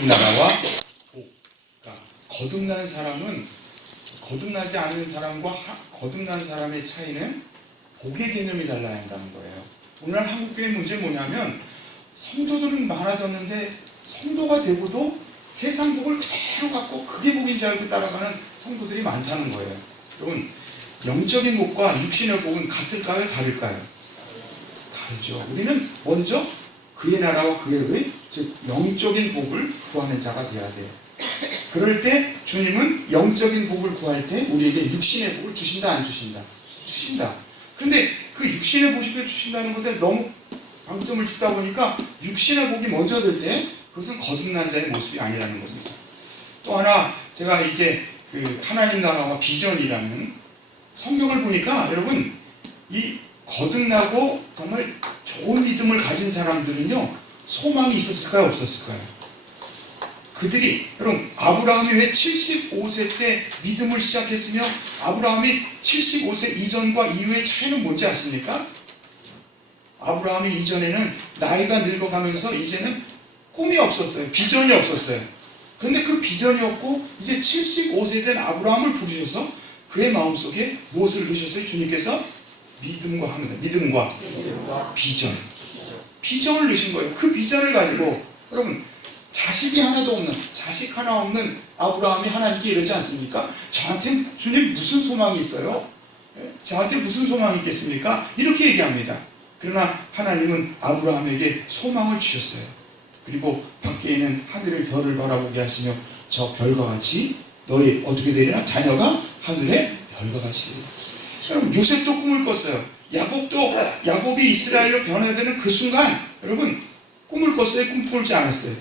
나라와 복. 그러니까 거듭난 사람은 거듭나지 않은 사람과 거듭난 사람의 차이는 복의 개념이 달라야 한다는 거예요. 오늘날 한국교회 문제 뭐냐면 성도들은 많아졌는데 성도가 되고도 세상 복을 그대로 갖고 그게 복인 줄 알고 따라가는 성도들이 많다는 거예요. 여러분, 영적인 복과 육신의 복은 같을까요? 다를까요? 다르죠. 우리는 먼저 그의 나라와 그의 의, 즉 영적인 복을 구하는 자가 되어야 돼요. 그럴 때 주님은 영적인 복을 구할 때 우리에게 육신의 복을 주신다, 안 주신다? 주신다. 그런데 그 육신의 복을 주신다는 것에 너무 방점을 짓다 보니까 육신의 복이 먼저 될 때 그것은 거듭난 자의 모습이 아니라는 겁니다. 또 하나, 제가 이제 그 하나님 나라와 비전이라는 성경을 보니까 여러분, 이 거듭나고 정말 좋은 믿음을 가진 사람들은요, 소망이 있었을까요? 없었을까요? 그들이, 여러분, 아브라함이 왜 75세 때 믿음을 시작했으며 아브라함이 75세 이전과 이후의 차이는 뭔지 아십니까? 아브라함이 이전에는 나이가 늙어가면서 이제는 꿈이 없었어요. 비전이 없었어요. 그런데 그 비전이 없고 이제 75세 된 아브라함을 부르셔서 그의 마음속에 무엇을 넣으셨어요? 주님께서 믿음과 합니다. 믿음과 비전. 비전을 넣으신 거예요. 그 비전을 가지고 여러분, 자식이 하나도 없는, 자식 하나 없는 아브라함이 하나님께 이러지 않습니까? 저한테 주님 무슨 소망이 있어요? 저한테 무슨 소망이 있겠습니까? 이렇게 얘기합니다. 그러나 하나님은 아브라함에게 소망을 주셨어요. 그리고 밖에 있는 하늘의 별을 바라보게 하시며 저 별과 같이 너희 어떻게 되리라? 자녀가 하늘의 별과 같이. 여러분, 요셉도 꿈을 꿨어요. 야곱이 이스라엘로 변화되는 그 순간 여러분, 꿈을 꿨어요? 꿈 꿀지 않았어요?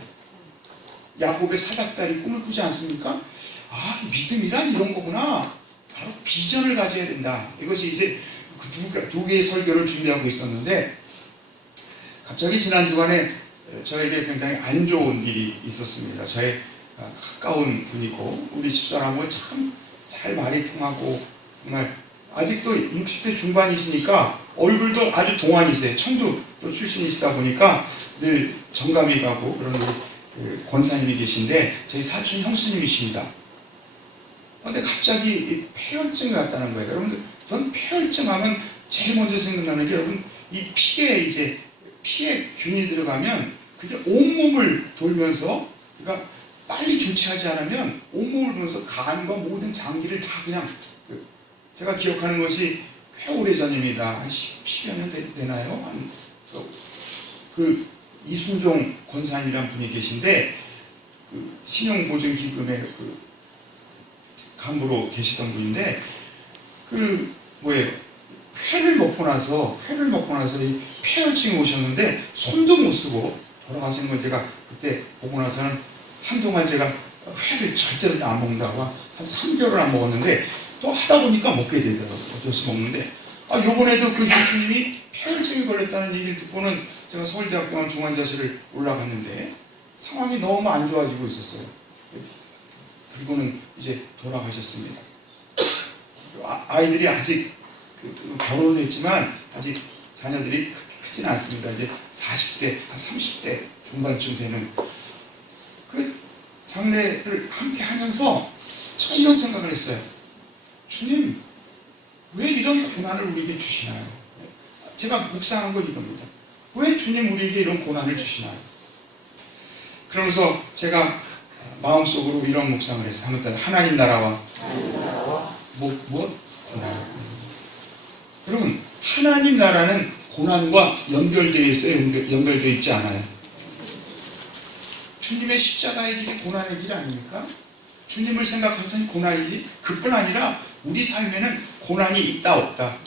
야곱의 사닥다리 꿈을 꾸지 않습니까? 아, 믿음이란 이런 거구나. 바로 비전을 가져야 된다. 이것이 이제 두 개의 설교를 준비하고 있었는데 갑자기 지난 주간에 저에게 굉장히 안 좋은 일이 있었습니다. 저의 가까운 분이고 우리 집사람은 참 잘 말이 통하고 정말 아직도 60대 중반이시니까 얼굴도 아주 동안이세요. 청주 또 출신이시다 보니까 늘 정감이 가고 그런 우리 권사님이 계신데 저희 사촌 형수님이십니다. 그런데 갑자기 폐혈증이 왔다는 거예요. 여러분들, 전 폐혈증 하면 제일 먼저 생각나는 게 여러분, 이 피에 균이 들어가면 그게 온몸을 돌면서, 그러니까 빨리 조치하지 않으면 온몸을 돌면서 간과 모든 장기를 다 그냥, 제가 기억하는 것이 꽤 오래 전입니다. 한 10여 년 되나요? 그 이순종 권사님이라는 분이 계신데 그 신용보증기금의 그 간부로 계시던 분인데 회를 먹고 나서 이 폐혈증이 오셨는데 손도 못 쓰고 돌아가신 걸 제가 그때 보고 나서는 한동안 제가 회를 절대로 안 먹는다고 한 3개월을 안 먹었는데 또 하다 보니까 먹게 되더라고요. 어쩔 수 없는데 요번에도 그 교수님이 폐혈증이 걸렸다는 얘기를 듣고는 제가 서울대학병원 중환자실을 올라갔는데 상황이 너무 안 좋아지고 있었어요. 그리고는 이제 돌아가셨습니다. 아이들이 아직 결혼을 했지만 아직 자녀들이 크진 않습니다. 이제 40대, 30대 중반쯤 되는 그 장례를 함께 하면서 제가 이런 생각을 했어요. 주님, 왜 이런 고난을 우리에게 주시나요? 제가 묵상한 건 이겁니다. 왜 주님 우리에게 이런 고난을 주시나요? 그러면서 제가 마음속으로 이런 묵상을 했어요. 하나님 나라와 무엇? 고난. 여러분, 하나님 나라는 고난과 연결되어 있어요? 연결되어 있지 않아요? 주님의 십자가의 길이 고난의 길 아닙니까? 주님을 생각하면 고난의 길, 그뿐 아니라 우리 삶에는 고난이 있다 없다?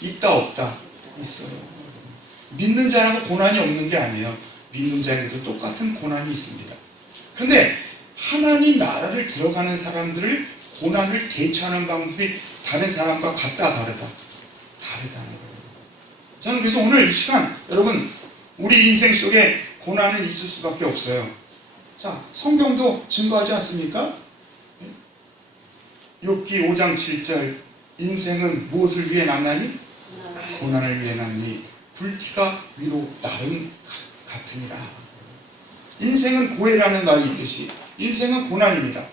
있다 없다? 있어요. 믿는 자라고 고난이 없는 게 아니에요. 믿는 자에게도 똑같은 고난이 있습니다. 그런데 하나님 나라를 들어가는 사람들을 고난을 대처하는 방법이 다른 사람과 같다, 다르다는 거예요. 저는 그래서 오늘 이 시간 여러분, 우리 인생 속에 고난은 있을 수밖에 없어요. 자, 성경도 증거하지 않습니까? 욥기 5장 7절, 인생은 무엇을 위해 났나니? 고난을 위해 났니? 불티가 위로 나름 같으니라. 인생은 고해라는 말이 있듯이 인생은 고난입니다.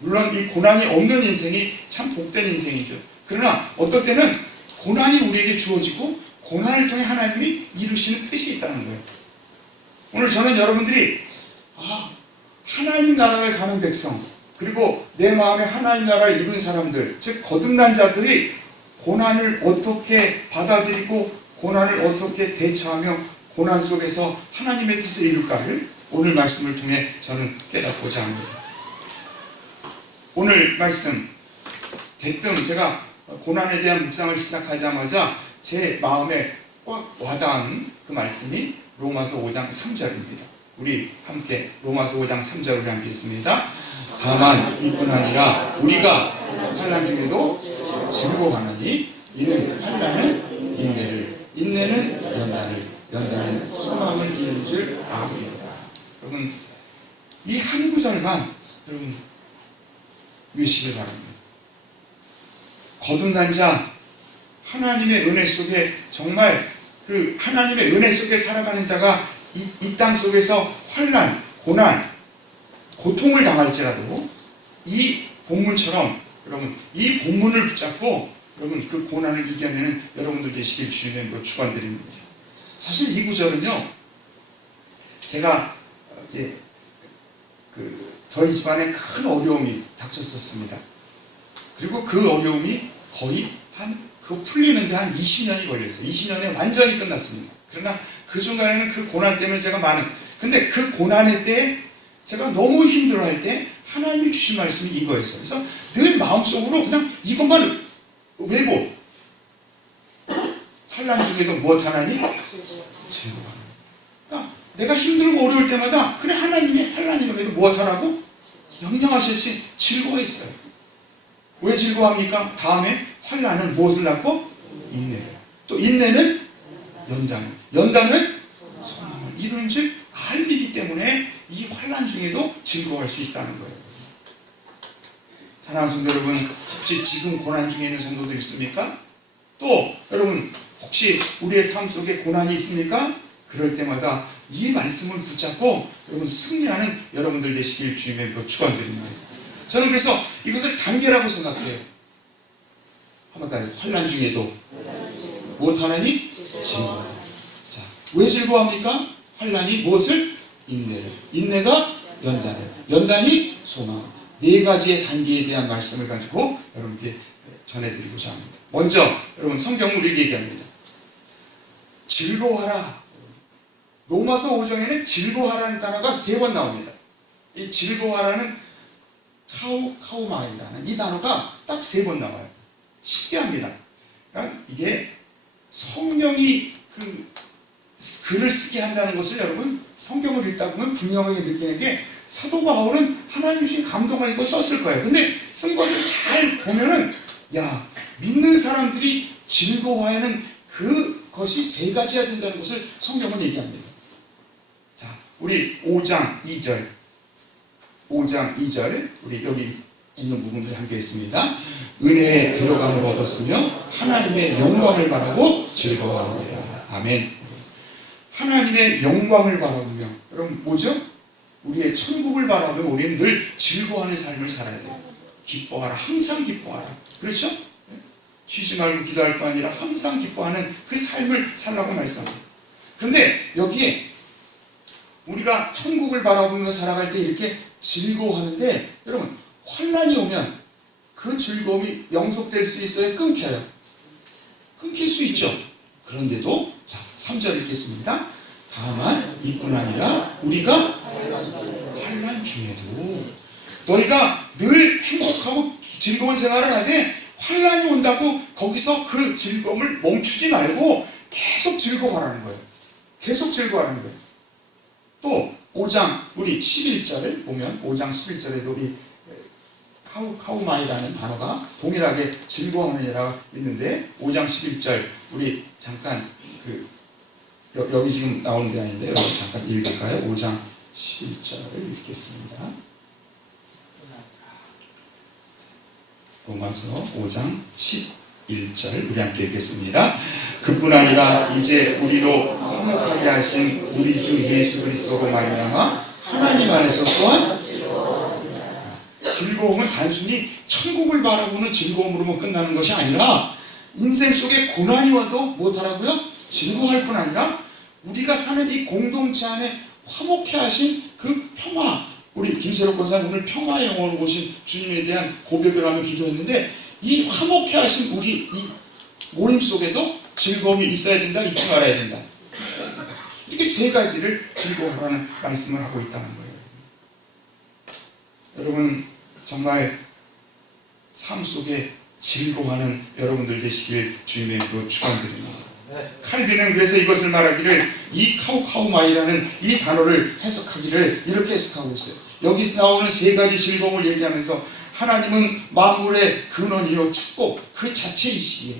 물론 이 고난이 없는 인생이 참 복된 인생이죠. 그러나 어떨 때는 고난이 우리에게 주어지고 고난을 통해 하나님이 이루시는 뜻이 있다는 거예요. 오늘 저는 여러분들이 하나님 나라를 가는 백성, 그리고 내 마음에 하나님 나라를 이룬 사람들, 즉 거듭난 자들이 고난을 어떻게 받아들이고 고난을 어떻게 대처하며 고난 속에서 하나님의 뜻을 이룰까를 오늘 말씀을 통해 저는 깨닫고자 합니다. 오늘 말씀 대뜸 제가 고난에 대한 묵상을 시작하자마자 제 마음에 꽉 와닿은 그 말씀이 로마서 5장 3절입니다. 우리 함께 로마서 5장 3절을 함께 읽습니다. 다만 이뿐 아니라 우리가 환난 중에도 즐거워하나니 이는 환난은 인내를, 인내는 연단을, 연단은 소망을 이루는 줄 아옵니다. 여러분, 이 한 구절만 여러분 외시길 바랍니다. 거듭난 자, 하나님의 은혜 속에 정말 그 하나님의 은혜 속에 살아가는 자가 이 땅 속에서 환난, 고난, 고통을 당할지라도 이 본문처럼 여러분 이 본문을 붙잡고 여러분 그 고난을 이겨내는 여러분들 되시길 주님의 이름으로 축원드립니다. 사실 이 구절은요, 제가 이제 저희 집안에 큰 어려움이 닥쳤었습니다. 그리고 그 어려움이 거의 그거 풀리는데 한 20년이 걸렸어요. 20년에 완전히 끝났습니다. 그러나 그 중간에는 그 고난 때문에 제가 근데 그 고난의 때에 제가 너무 힘들어할 때 하나님이 주신 말씀이 이거였어요. 그래서 늘 마음속으로 그냥 이것만 외고 환난 중에도 무엇 하나니? 즐거워하는. 그러니까 내가 힘들고 어려울 때마다 그래 하나님이 환난이 그래도 무엇 하라고? 명령하셨지 즐거워했어요. 왜 즐거워합니까? 다음에 환난은 무엇을 낳고? 인내를. 또 인내는 연단을. 연단은 소망을 이루는 줄 알리기 때문에 이 환난 중에도 즐거워할 수 있다는 거예요. 사랑하는 성도 여러분, 혹시 지금 고난 중에 있는 성도들 있습니까? 또 여러분 혹시 우리의 삶 속에 고난이 있습니까? 그럴 때마다 이 말씀을 붙잡고 여러분 승리하는 여러분들 되시길 주님의 이름으로 축원드립니다. 저는 그래서 이것을 단계라고 생각해요. 한번 더 환난 중에도 무엇 하나니? 즐거워. 자, 왜 즐거워합니까? 환난이 무엇을? 인내를. 인내가 연단을. 연단이 소망. 네 가지의 단계에 대한 말씀을 가지고 여러분께 전해드리고자 합니다. 먼저 여러분 성경은 우리에게 얘기합니다. 즐거워하라. 로마서 5장에는 즐거워하라는 단어가 3번 나옵니다. 이 즐거워하라는 카우마이라는 이 단어가 딱 3번 나와요. 신기합니다. 그러니까 이게 성령이 글을 쓰게 한다는 것을 여러분 성경을 읽다 보면 분명하게 느끼는 게 사도 바울은 하나님 주신 감동을 입고 썼을 거예요. 근데 쓴 것을 잘 보면은 믿는 사람들이 즐거워하는 그것이 3가지야 된다는 것을 성경은 얘기합니다. 자, 우리 5장 2절 우리 여기 있는 부분들 함께 있습니다. 은혜에 들어감을 얻었으며 하나님의 영광을 바라고 즐거워하노라. 아멘. 하나님의 영광을 바라보며 여러분 뭐죠? 우리의 천국을 바라보며 우리는 늘 즐거워하는 삶을 살아야 돼요. 기뻐하라. 항상 기뻐하라. 그렇죠? 쉬지 말고 기도할 거 아니라 항상 기뻐하는 그 삶을 살라고 말씀합니다. 그런데 여기에 우리가 천국을 바라보며 살아갈 때 이렇게 즐거워하는데 여러분 환난이 오면 그 즐거움이 영속될 수 있어요? 끊겨요? 끊길 수 있죠. 그런데도 자 3절 읽겠습니다. 다만 이뿐 아니라 우리가 환난 중에도 너희가 늘 행복하고 즐거운 생활을 하되 환난이 온다고 거기서 그 즐거움을 멈추지 말고 계속 즐거워하라는 거예요. 계속 즐거워하라는 거예요. 또 5장 우리 11절을 보면 5장 11절에도 이 카우마이라는 단어가 동일하게 즐거워하는 예가 있는데 5장 11절 우리 잠깐 여기 지금 나오는 게 아닌데 여기 잠깐 읽을까요? 5장 11절을 읽겠습니다. 로마서 5장 11절 우리 함께 읽겠습니다. 그뿐 아니라 이제 우리로 화목하게 하신 우리 주 예수 그리스도로 말미암아 하나님 안에서 또한 즐거움은 단순히 천국을 바라보는 즐거움으로만 끝나는 것이 아니라 인생 속에 고난이 와도 못하라고요? 즐거워할 뿐 아니라 우리가 사는 이 공동체 안에 화목해 하신 그 평화, 우리 김세록 권사님 오늘 평화의 영혼을 오신 주님에 대한 고백을 하며 기도했는데 이 화목해 하신 우리 이 모임 속에도 즐거움이 있어야 된다, 잊지 말아야 된다. 이렇게 세 가지를 즐거워하라는 말씀을 하고 있다는 거예요. 여러분 정말 삶 속에 즐거워하는 여러분들 되시길 주님의 이름으로 축원드립니다. 칼빈은 그래서 이것을 말하기를 이 카우카우마이라는 이 단어를 해석하기를 이렇게 해석하고 있어요. 여기 나오는 세 가지 즐거움을 얘기하면서 하나님은 만물의 근원이요 축복 그 자체이시기에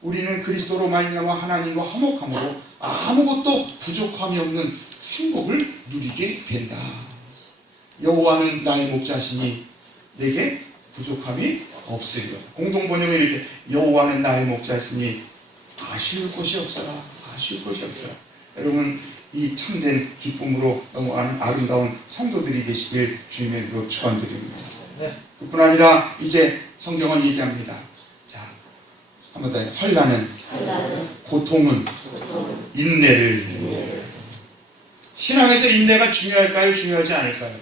우리는 그리스도로 말미암아 하나님과 화목함으로 아무것도 부족함이 없는 행복을 누리게 된다. 여호와는 나의 목자시니 내게 부족함이 없으리라. 공동번역은 이렇게 여호와는 나의 목자시니 아쉬울 것이 없어라. 아쉬울 것이 없어라. 여러분 이 참된 기쁨으로 너무 아름다운 성도들이 되시길 주님의 이름으로 축원드립니다. 그뿐 아니라 이제 성경은 얘기합니다. 자, 한번 더 환난은 고통은 인내를. 신앙에서 인내가 중요할까요? 중요하지 않을까요?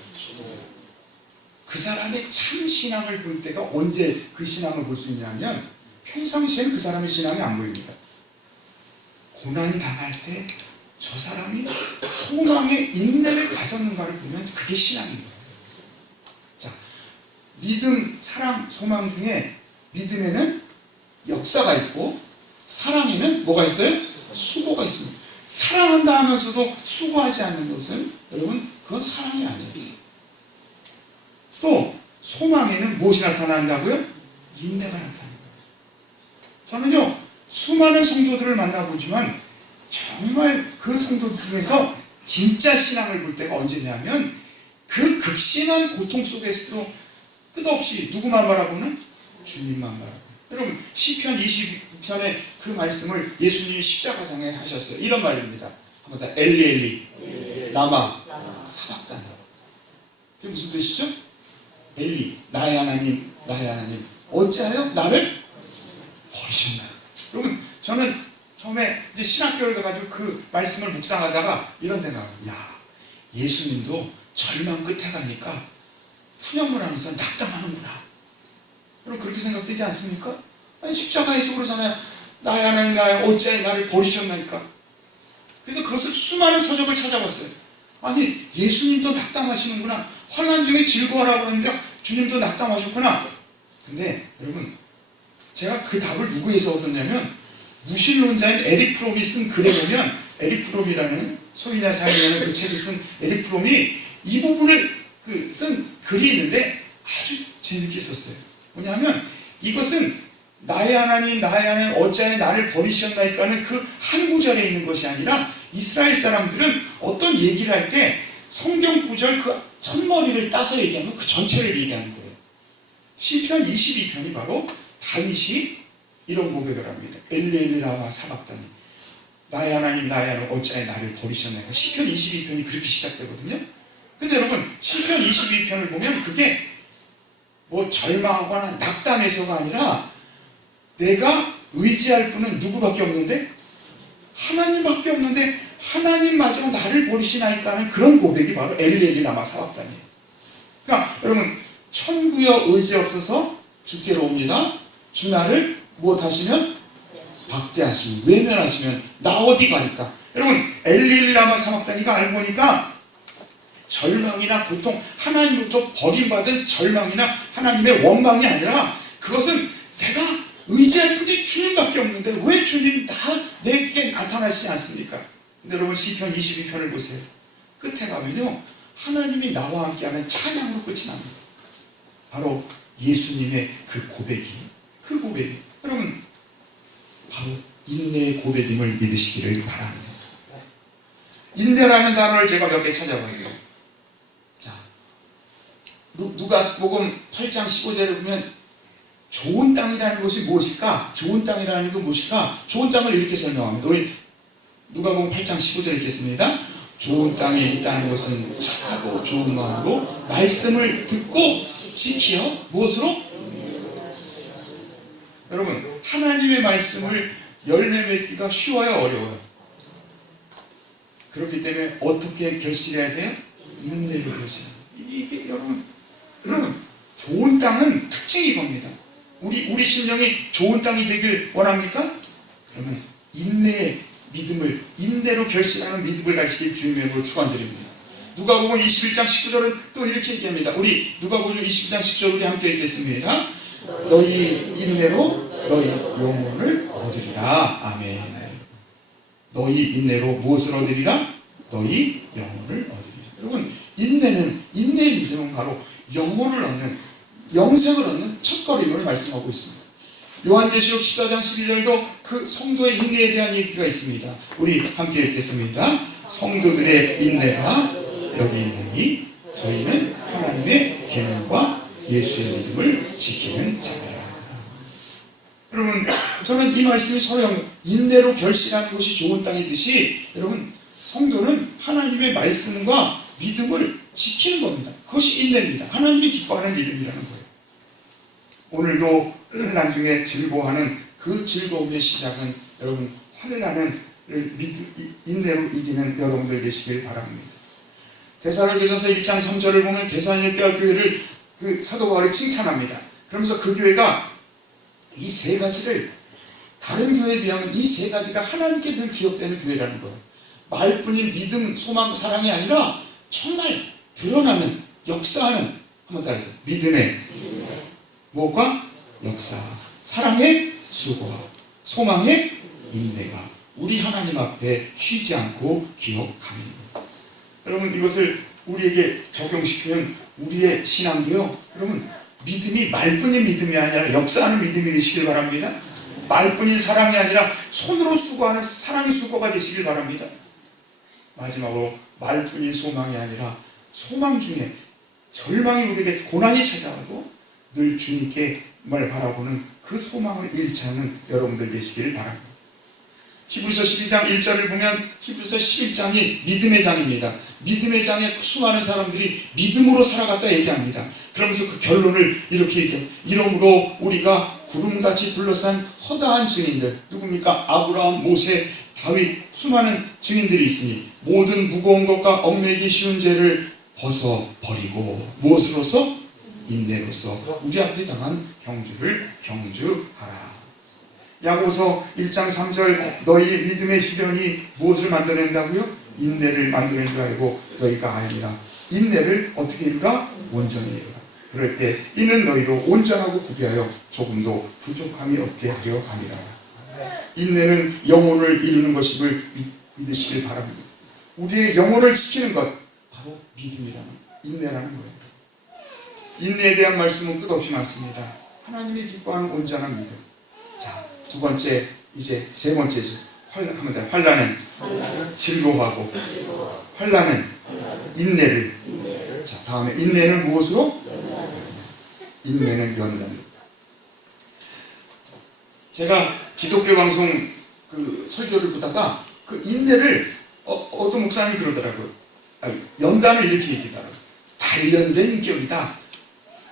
그 사람의 참 신앙을 볼 때가 언제 그 신앙을 볼 수 있냐면 평상시에는 그 사람의 신앙이 안 보입니다. 고난 당할 때 저 사람이 소망의 인내를 가졌는가를 보면 그게 신앙입니다. 자, 믿음, 사랑, 소망 중에 믿음에는 역사가 있고 사랑에는 뭐가 있어요? 수고가 있습니다. 사랑한다 하면서도 수고하지 않는 것은 여러분 그건 사랑이 아니에요. 또 소망에는 무엇이 나타난다고요? 인내가 나타나는 거예요. 저는요 수많은 성도들을 만나보지만 정말 그 성도들 중에서 진짜 신앙을 볼 때가 언제냐면 그 극심한 고통 속에서도 끝없이 누구만 바라보는? 주님만 바라보는. 여러분 시편 22편의 그 말씀을 예수님이 십자가상에 하셨어요. 이런 말입니다. 한번 더 엘리 라마 사박다니. 그게 무슨 뜻이죠? 엘리 나의 하나님 어찌하여 나를 버리셨나요? 여러분 저는 처음에 이제 신학교를 가가지고 그 말씀을 묵상하다가 이런 생각을 예수님도 절망 끝에 가니까 푸념을 하면서 낙담하는구나. 여러분 그렇게 생각되지 않습니까? 아니 십자가에서 그러잖아요. 나의 하나님 어찌하여 나를 버리셨나니까. 그래서 그것을 수많은 서적을 찾아봤어요. 아니 예수님도 낙담하시는구나. 환난 중에 즐거워하라고 그러는데 주님도 낙담하셨구나. 근데 여러분 제가 그 답을 누구에서 얻었냐면 무신론자인 에릭 프롬이 쓴 글에 보면 에릭 프롬이라는 소유냐 사유냐는 그 책을 쓴 에릭 프롬이 이 부분을 쓴 글이 있는데 아주 재밌게 썼어요. 뭐냐면 이것은 나의 하나님 어찌하여 나를 버리셨나이까는 그 한 구절에 있는 것이 아니라 이스라엘 사람들은 어떤 얘기를 할 때 성경 구절 그 첫머리를 따서 얘기하면 그 전체를 얘기하는 거예요. 시편 22편이 바로 다윗이 이런 고백을 합니다. 엘리 라마 사박다니 나의 하나님 어찌하여 나를 버리셨나요? 시편 22편이 그렇게 시작되거든요. 근데 여러분 시편 22편을 보면 그게 뭐 절망하거나 낙담해서가 아니라 내가 의지할 분은 누구밖에 없는데 하나님밖에 없는데 하나님마저 나를 버리시나이까 하는 그런 고백이 바로 엘리 라마 사박다니에요. 그러니까 여러분 천구여 의지 없어서 주께로 옵니다. 주 나를 무엇하시면? 박대하시면 외면하시면 나 어디 가니까. 여러분 엘릴라마 사막다니가 알고 보니까 절망이나 고통 하나님으로부터 버림받은 절망이나 하나님의 원망이 아니라 그것은 내가 의지할 분이 주님밖에 없는데 왜 주님 내게 나타나시지 않습니까? 근데 여러분 시편 22편을 보세요. 끝에 가면요 하나님이 나와 함께하는 찬양으로 끝이 납니다. 바로 예수님의 그 고백이 여러분 바로 인내의 고백임을 믿으시기를 바랍니다. 인내라는 단어를 제가 몇 개 찾아봤어요. 자, 누가복음 8장 15절에 보면 좋은 땅이라는 것이 무엇일까? 좋은 땅이라는 건 무엇일까? 좋은 땅을 이렇게 설명합니다. 우리 누가복음 8장 15절 읽겠습니다. 좋은 땅에 있다는 것은 착하고 좋은 마음으로 말씀을 듣고 지키어 무엇으로? 여러분, 하나님의 말씀을 열매 맺기가 쉬워요, 어려워요? 그렇기 때문에 어떻게 결실해야 돼요? 인내로 결실해야 돼요. 이게 여러분 좋은 땅은 특징이 겁니다. 우리 심령이 좋은 땅이 되길 원합니까? 그러면 인내의 믿음을, 인내로 결실하는 믿음을 가지길 주님으로 축원드립니다. 누가복음 21장 19절은 또 이렇게 얘기합니다. 우리 누가복음 21장 19절 우리 함께 읽겠습니다. 너희 인내로 너희 영혼을 얻으리라. 아멘. 너희 인내로 무엇을 얻으리라? 너희 영혼을 얻으리라. 여러분, 인내는, 인내의 믿음은 바로 영혼을 얻는, 영생을 얻는 첫걸음을 말씀하고 있습니다. 요한계시록 14장 12절도 그 성도의 인내에 대한 얘기가 있습니다. 우리 함께 읽겠습니다. 성도들의 인내가 여기 있나니 저희는 하나님의 계명과 예수의 믿음을 지키는 자라. 여러분, 저는 이 말씀이 서령 인내로 결실하는 것이 좋은 땅이듯이, 여러분, 성도는 하나님의 말씀과 믿음을 지키는 겁니다. 그것이 인내입니다. 하나님이 기뻐하는 믿음이라는 거예요. 오늘도 환난 중에 즐거워하는 그 즐거움의 시작은 여러분, 환난을 인내로 이기는 여러분들 되시길 바랍니다. 데살로니가서 1장 3절을 보면 데살로니가 교회를 그 사도 바울이 칭찬합니다. 그러면서 그 교회가 이 세 가지를, 다른 교회에 비하면 이 세 가지가 하나님께 늘 기억되는 교회라는 거예요. 말뿐인 믿음, 소망, 사랑이 아니라 정말 드러나는, 역사하는, 한번 따라해서 믿음의 무엇과? 역사, 사랑의 수고와 소망의 인내가 우리 하나님 앞에 쉬지 않고 기억함입니다. 여러분, 이것을 우리에게 적용시키면 우리의 신앙도요, 여러분, 믿음이 말뿐인 믿음이 아니라 역사하는 믿음이 되시길 바랍니다. 말뿐인 사랑이 아니라 손으로 수고하는 사랑의 수고가 되시길 바랍니다. 마지막으로 말뿐인 소망이 아니라 소망 중에 절망이 우리에게 고난이 찾아와도 늘 주님께 말 바라보는 그 소망을 잃지 않는 여러분들 되시길 바랍니다. 히브리서 12장 1절을 보면 히브리서 11장이 믿음의 장입니다. 믿음의 장에 수많은 사람들이 믿음으로 살아갔다 얘기합니다. 그러면서 그 결론을 이렇게 얘기해요. 이러므로 우리가 구름같이 둘러싼 허다한 증인들, 누굽니까? 아브라함, 모세, 다윗, 수많은 증인들이 있으니 모든 무거운 것과 얽매기 쉬운 죄를 벗어버리고 무엇으로서? 인내로서 우리 앞에 당한 경주를 경주하라. 야고보서 1장 3절 너희 믿음의 시련이 무엇을 만들어낸다고요? 인내를 만드는 줄 알고 너희가 알리라. 인내를 어떻게 이루라? 온전히 이루라. 그럴 때 이는 너희로 온전하고 구비하여 조금도 부족함이 없게 하려 함이라. 인내는 영혼을 이루는 것임을 믿으시길 바랍니다. 우리의 영혼을 지키는 것, 바로 믿음이라는, 인내라는 거예요. 인내에 대한 말씀은 끝없이 많습니다. 하나님이 기뻐하는 온전한 믿음. 자, 두 번째, 이제 세 번째죠. 환난은 즐거워하고, 환난은 인내를. 자, 다음에 인내는 무엇으로? 인내는 연단. 제가 기독교 방송 그 설교를 보다가 그 인내를 어떤 목사님이 그러더라고요. 연단을 이렇게 얘기하더라고요. 단련된 인격이다.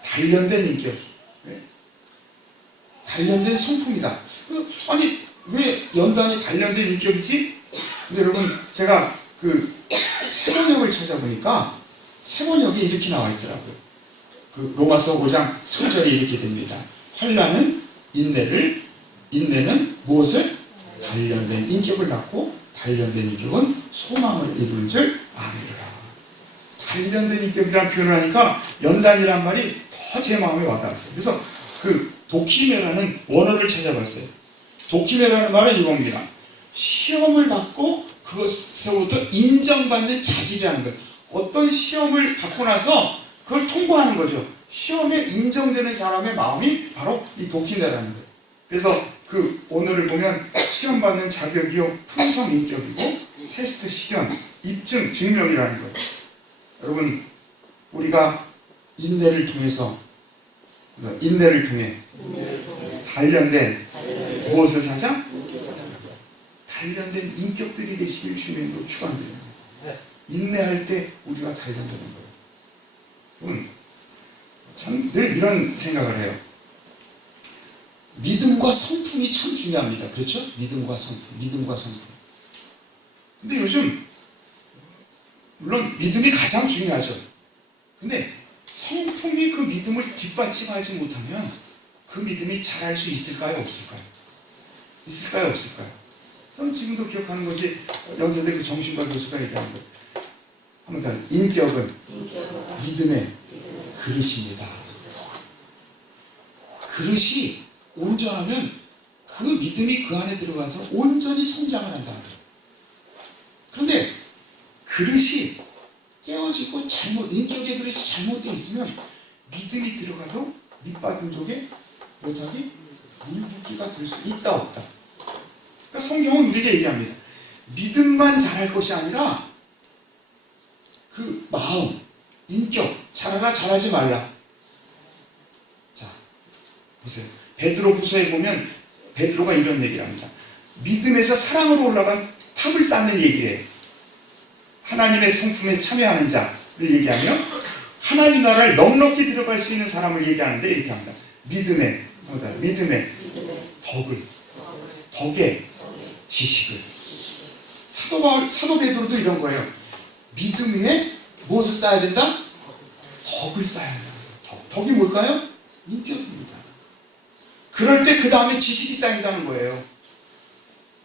단련된 인격. 네? 단련된 성품이다. 아니, 왜 연단이 단련된 인격이지? 근데 여러분, 제가 그 세번역을 찾아보니까 세번역에 이렇게 나와 있더라고요. 그 로마서 5장 3절에 이렇게 됩니다. 환난은 인내는 무엇을? 단련된 인격을 낳고 단련된 인격은 소망을 이루는 줄 아니라. 단련된 인격이라는 표현을 하니까 연단이란 말이 더 제 마음에 와닿았어요. 그래서 그 도키메라는 원어를 찾아봤어요. 도키메라는 말은 이겁니다. 시험을 받고 그것에서부터 인정받는 자질이라는 거예요. 어떤 시험을 받고 나서 그걸 통과하는 거죠. 시험에 인정되는 사람의 마음이 바로 이 도키메라는 거예요. 그래서 그 원어를 보면 시험 받는 자격이요, 품성 인격이고, 테스트 시련, 입증, 증명이라는 거예요. 여러분, 우리가 인내를 통해 단련된 무엇을 사자? 단련된 인격들이 되시길 주님으로 축원드립니다. 인내할 때 우리가 단련되는 거예요. 여러분, 전 늘 이런 생각을 해요. 믿음과 성품이 참 중요합니다. 그렇죠? 믿음과 성품, 믿음과 성품. 근데 요즘 물론 믿음이 가장 중요하죠. 근데 성품이 그 믿음을 뒷받침하지 못하면 그 믿음이 자랄 수 있을까요? 없을까요? 있을까요? 없을까요? 저는 지금도 기억하는 것이 연세대 그 정신과 교수가 얘기하는 거예요. 한번 더. 인격은 믿음의 그릇입니다. 그릇이 온전하면 그 믿음이 그 안에 들어가서 온전히 성장을 한다는 거예요. 그런데 그릇이 깨어지고 인격의 그릇이 잘못되어 있으면 믿음이 들어가도 밑받은 쪽에 못하게 물붓기가 될 수 있다 없다. 그러니까 성경은 우리에게 얘기합니다. 믿음만 자랄 것이 아니라 그 마음, 인격, 자라라 잘하지 말라. 자, 보세요. 베드로후서에 보면 베드로가 이런 얘기를 합니다. 믿음에서 사랑으로 올라간 탑을 쌓는 얘기를 해요. 하나님의 성품에 참여하는 자를 얘기하며 하나님 나라에 넉넉히 들어갈 수 있는 사람을 얘기하는데 이렇게 합니다. 믿음의 덕의 지식을. 사도 베드로도 이런 거예요. 믿음 위에 무엇을 쌓아야 된다? 덕을 쌓아야 된다. 덕이 뭘까요? 인격입니다. 그럴 때 그 다음에 지식이 쌓인다는 거예요.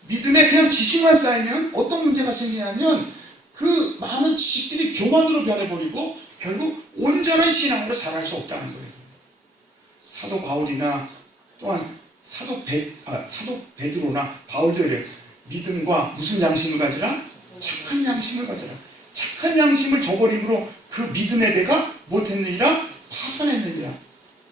믿음에 그냥 지식만 쌓이면 어떤 문제가 생기냐면 그 많은 지식들이 교만으로 변해버리고 결국 온전한 신앙으로 자랄 수 없다는 거예요. 사도 바울이나 또한 사도 베드로나 바울도 이래요. 믿음과 무슨 양심을 가지라? 착한 양심을 가지라. 착한 양심을 저버림으로 그 믿음의 배가 못했느니라? 파산했느니라.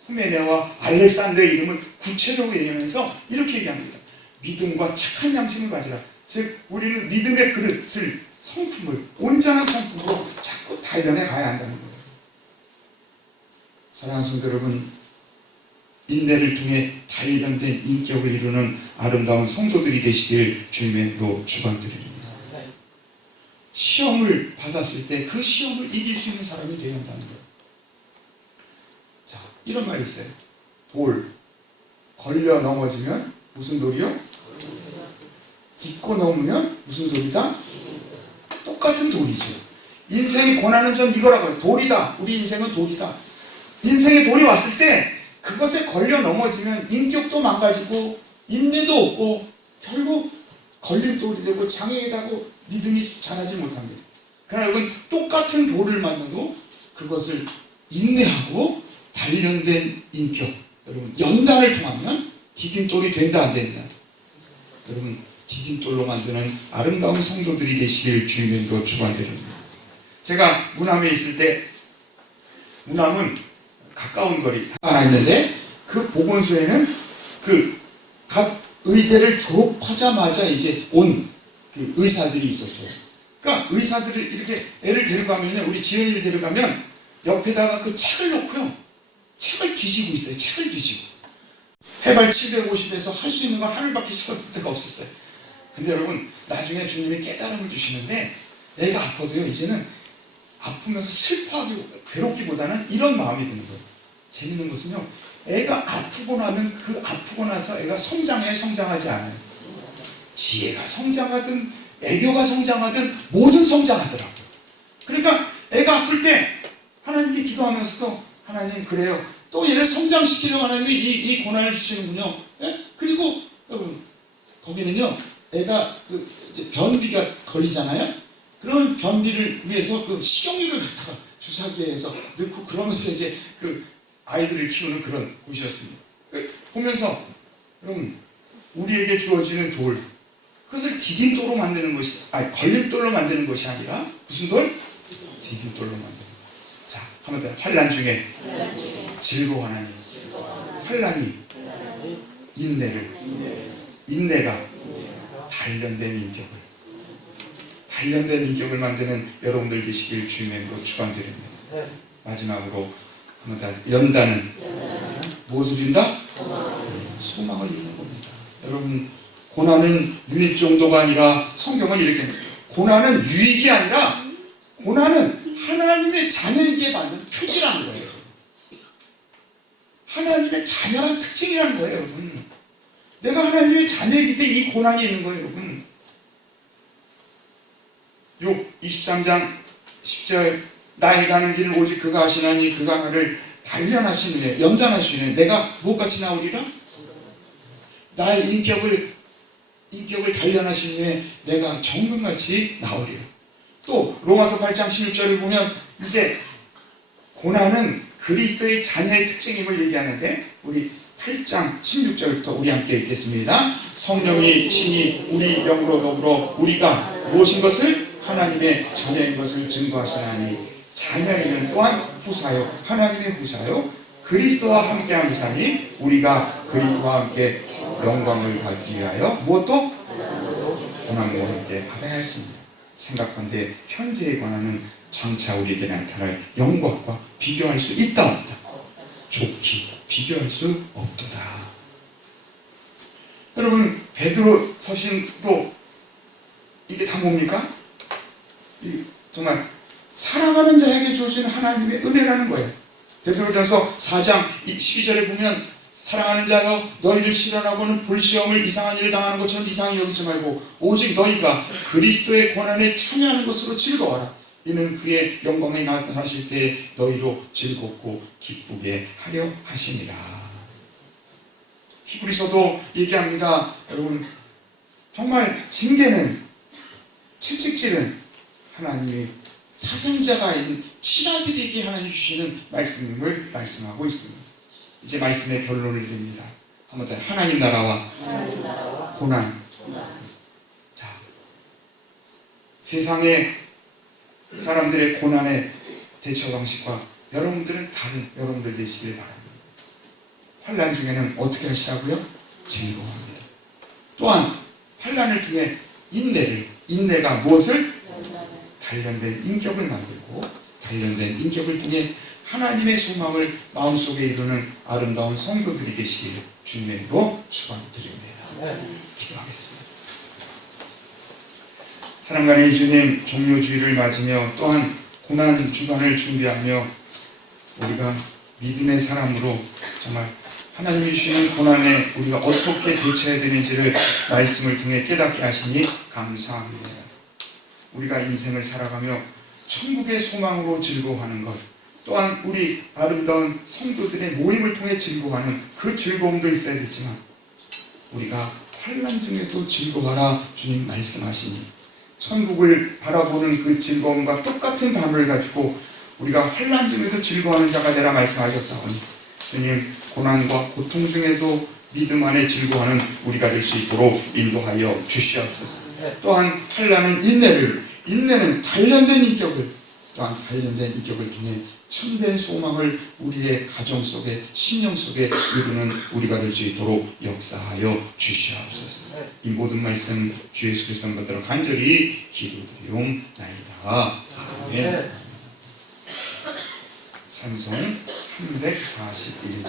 후메네와 알렉산더의 이름을 구체적으로 얘기하면서 이렇게 얘기합니다. 믿음과 착한 양심을 가지라. 즉 우리는 믿음의 그릇을, 성품을 온전한 성품으로 자꾸 단련해 가야 한다는 거예요. 사랑하는 성도 여러분, 인내를 통해 단련된 인격을 이루는 아름다운 성도들이 되시길 주님으로 축원드립니다. 시험을 받았을 때 그 시험을 이길 수 있는 사람이 되어야 한다는 거예요. 자, 이런 말이 있어요. 돌 걸려 넘어지면 무슨 돌이요? 딛고 넘으면 무슨 돌이다? 똑같은 돌이죠. 인생의 고난은 전 이거라고 해요. 돌이다. 우리 인생은 돌이다. 인생의 돌이 왔을 때 그것에 걸려 넘어지면 인격도 망가지고 인내도 없고 결국 걸림돌이 되고 장애가 되고 믿음이 자라지 못합니다. 그러나 여러분, 똑같은 돌을 만나도 그것을 인내하고 단련된 인격, 여러분 연단을 통하면 디딤돌이 된다 안 된다? 여러분, 디딤돌로 만드는 아름다운 성도들이 되시길 주님의 이름으로 축원드립니다. 제가 무남에 있을 때, 무남은 가까운 거리 하나 있는데 그 보건소에는 그 각 의대를 졸업하자마자 이제 온 그 의사들이 있었어요. 그러니까 의사들을 이렇게 애를 데려가면요, 우리 지연이를 데려가면 옆에다가 그 책을 놓고요, 책을 뒤지고 있어요. 책을 뒤지고. 해발 750에서 할 수 있는 건 하늘밖에 쏠 데가 없었어요. 근데 여러분, 나중에 주님이 깨달음을 주시는데 애가 아파도요, 이제는 아프면서 슬퍼하기, 괴롭기보다는 이런 마음이 드는 거예요. 재밌는 것은요, 애가 아프고 나면 그 아프고 나서 애가 성장해요, 성장하지 않아요? 지혜가 성장하든 애교가 성장하든 뭐든 성장하더라고요. 그러니까 애가 아플 때 하나님께 기도하면서도 하나님, 그래요, 또 얘를 성장시키려고 하나님이 이 고난을 주시는군요. 예? 그리고 여러분, 거기는요, 애가 그 이제 변비가 걸리잖아요. 그러면 변비를 위해서 그 식용유를 갖다가 주사기에 해서 넣고 그러면서 이제 그 아이들을 키우는 그런 곳이었습니다. 보면서 여러분, 우리에게 주어지는 돌, 그것을 디딤돌로 만드는 것이, 아니 걸림돌로 만드는 것이 아니라 무슨 돌? 디딤돌로 만드는 것. 자, 한번 더. 환난 중에 즐거워하나니, 환난이 인내가 단련된 인격을 만드는 여러분들 되시길 주님의 이름으로 축원드립니다. 마지막으로 한번 더. 연단은 무엇을 이룬다? 소망을 이루는 겁니다. 여러분, 고난은 유익 정도가 아니라 성경은 이렇게 합니다. 고난은 유익이 아니라 고난은 하나님의 자녀에게 받는 표지라는 거예요. 하나님의 자녀란 특징이라는 거예요, 여러분. 내가 하나님의 자녀이기 때문에 이 고난이 있는 거예요, 여러분. 욥 23장 10절 나의 가는 길을 오직 그가 아시나니 그가 나를 단련하신 후에 연단하시는 내가 무엇같이 나오리라? 나의 인격을 단련하신 후에 내가 정금같이 나오리라. 또 로마서 8장 16절을 보면 이제 고난은 그리스도의 자녀의 특징임을 얘기하는데 우리 8장 16절부터 우리 함께 읽겠습니다. 성령이 친히 우리 영으로 더불어 우리가 무엇인 것을 하나님의 자녀인 것을 증거하시나니 자녀이면 또한 후사요 하나님의 후사요 그리스도와 함께한 후사니 우리가 그리스도와 함께 영광을 받기 위하여 무엇도 고난과 함께 받아야 할지니 생각한데 현재에 관하는 장차 우리에게 나타날 영광과 비교할 수 있다 없다. 좋기 비교할 수 없도다. 여러분 베드로 서신도 이게 다 뭡니까? 정말 사랑하는 자에게 주어진 하나님의 은혜라는 거예요. 베드로전서 4장 12절에 보면 사랑하는 자여 너희를 시련하고는 불시험을 이상한 일을 당하는 것처럼 이상히 여기지 말고 오직 너희가 그리스도의 고난에 참여하는 것으로 즐거워라. 이는 그의 영광에 나타나실 때 너희로 즐겁고 기쁘게 하려 하시니라. 히브리서도 얘기합니다. 여러분 정말 징계는 채찍질은 하나님의 사생자가 아닌 친아들에게 하나님 주시는 말씀임을 말씀하고 있습니다. 이제 말씀의 결론을 드립니다. 한번 더 하나님 나라와 고난. 자, 세상의 사람들의 고난의 대처 방식과 여러분들은 다른 여러분들 되시길 바랍니다. 환난 중에는 어떻게 하시라고요? 즐거워합니다. 또한 환난을 통해 인내가 무엇을? 단련된 인격을 만들고 단련된 인격을 통해 하나님의 소망을 마음속에 이루는 아름다운 성도들이 되시기를 주님의 이름으로 축원드립니다. 기도하겠습니다. 사랑하는 주님, 종료주의를 맞으며 또한 고난 주간을 준비하며 우리가 믿음의 사람으로 정말 하나님이 주시는 고난에 우리가 어떻게 대처해야 되는지를 말씀을 통해 깨닫게 하시니 감사합니다. 우리가 인생을 살아가며 천국의 소망으로 즐거워하는 것, 또한 우리 아름다운 성도들의 모임을 통해 즐거워하는 그 즐거움도 있어야 되지만 우리가 환난 중에도 즐거워하라 주님 말씀하시니 천국을 바라보는 그 즐거움과 똑같은 단어를 가지고 우리가 환난 중에도 즐거워하는 자가 되라 말씀하셨사오니 주님 고난과 고통 중에도 믿음 안에 즐거워하는 우리가 될 수 있도록 인도하여 주시옵소서. 또한 환난은 인내는 단련된 인격을 또한 단련된 인격을 통해 참된 소망을 우리의 가정 속에 심령 속에 이루는 우리가 될 수 있도록 역사하여 주시옵소서. 이 모든 말씀 주 예수 그리스도 받들어 간절히 기도드리옵나이다. 아멘. 찬송 341장